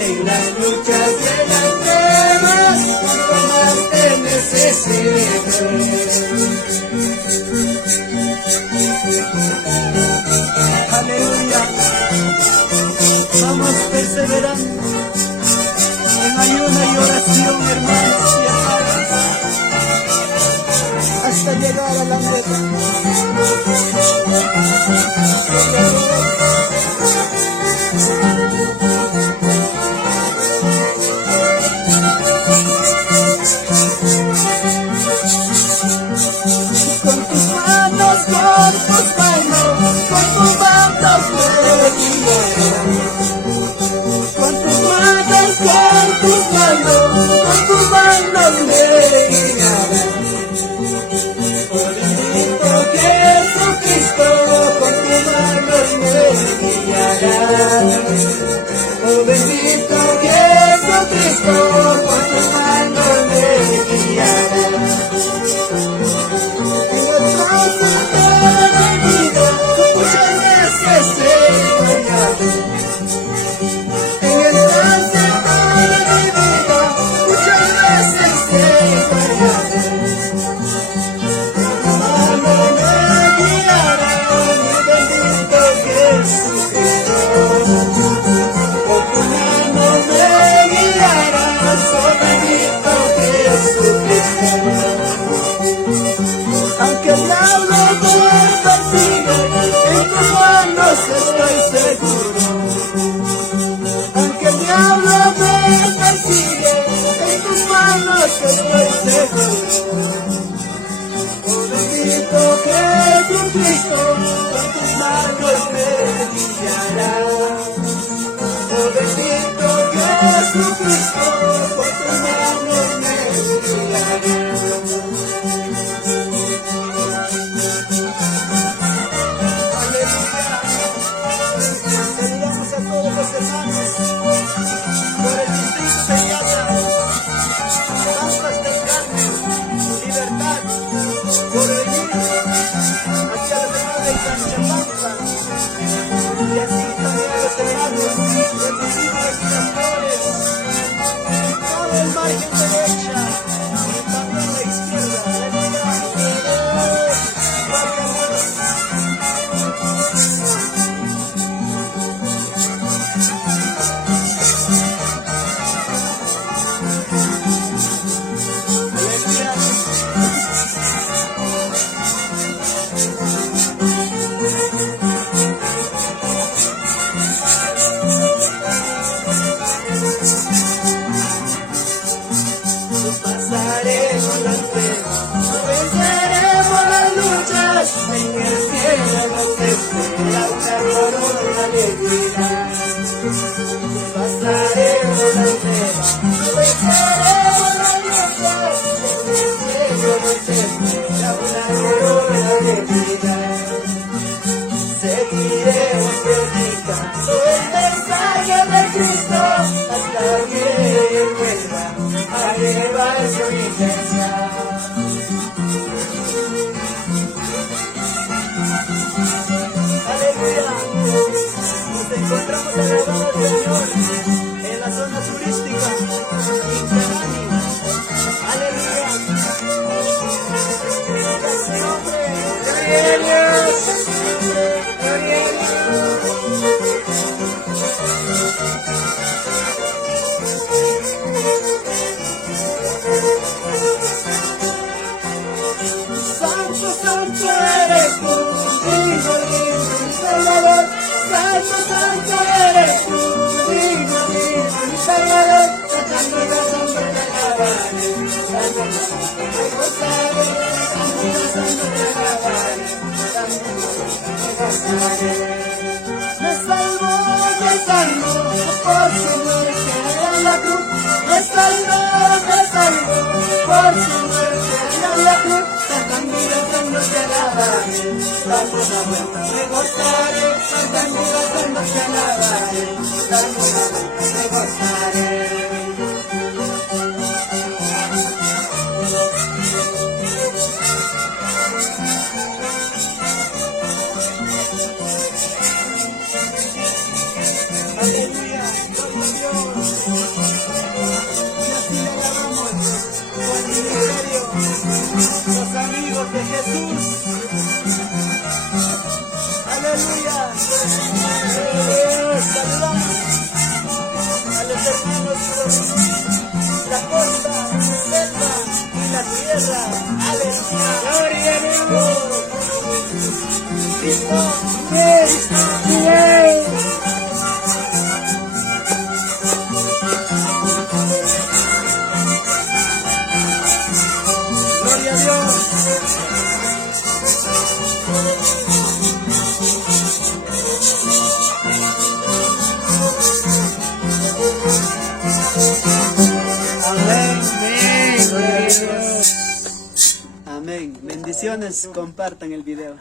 En las luchas y en las pruebas, cuando más te necesito. Aleluya. Vamos perseverando en ayuno y oración, hermanos y hermanas, hasta llegar a la meta. Con tus manos me guiarás. Con tus manos me guiarás. Oh bendito Jesucristo, con tus manos me guiarás. Oh bendito Jesucristo, con tus manos me guiarás. Aunque el diablo me persiga, en tus manos estoy seguro. Aunque el diablo me persigue, en tus manos estoy seguro. Oh bendito Jesucristo, con tus manos me guiarás. Oh bendito Jesucristo, con tus manos me guiarás. Y así también los hermanos del municipio de Miraflores, todo el margen derecha y también la izquierda. Pasaremos las pruebas, no venceremos Aleluya. Nos encontramos alabando al Señor en la zona turística Intanani. Aleluya. Gloria a su nombre. Gloria a Dios. Gloria a Santo, santo eres tú, digno, digno, mi Salvador. Santo, santo eres tú, digno, digno, mi Salvador. Cantando, cantando, te alabaré. Cantando, me gozaré. Cantando, cantando, te alabaré. Cantando, me gozaré. Me salvó por su muerte en la cruz. Me salvó por su muerte en la cruz. Cantando y gozando te alabaré, dando la vuelta me gozaré, cantando y gozando te alabaré, dando la vuelta me gozaré. Aleluya, gloria a Dios. Y así le alabamos con el ministerio, los amigos de Jesús. Aleluya. Saludamos a los hermanos por la costa, la selva y la tierra. Aleluya. Gloria a Dios. Cristo. Gloria a Dios. Amén. Amén. Bendiciones. Compartan el video.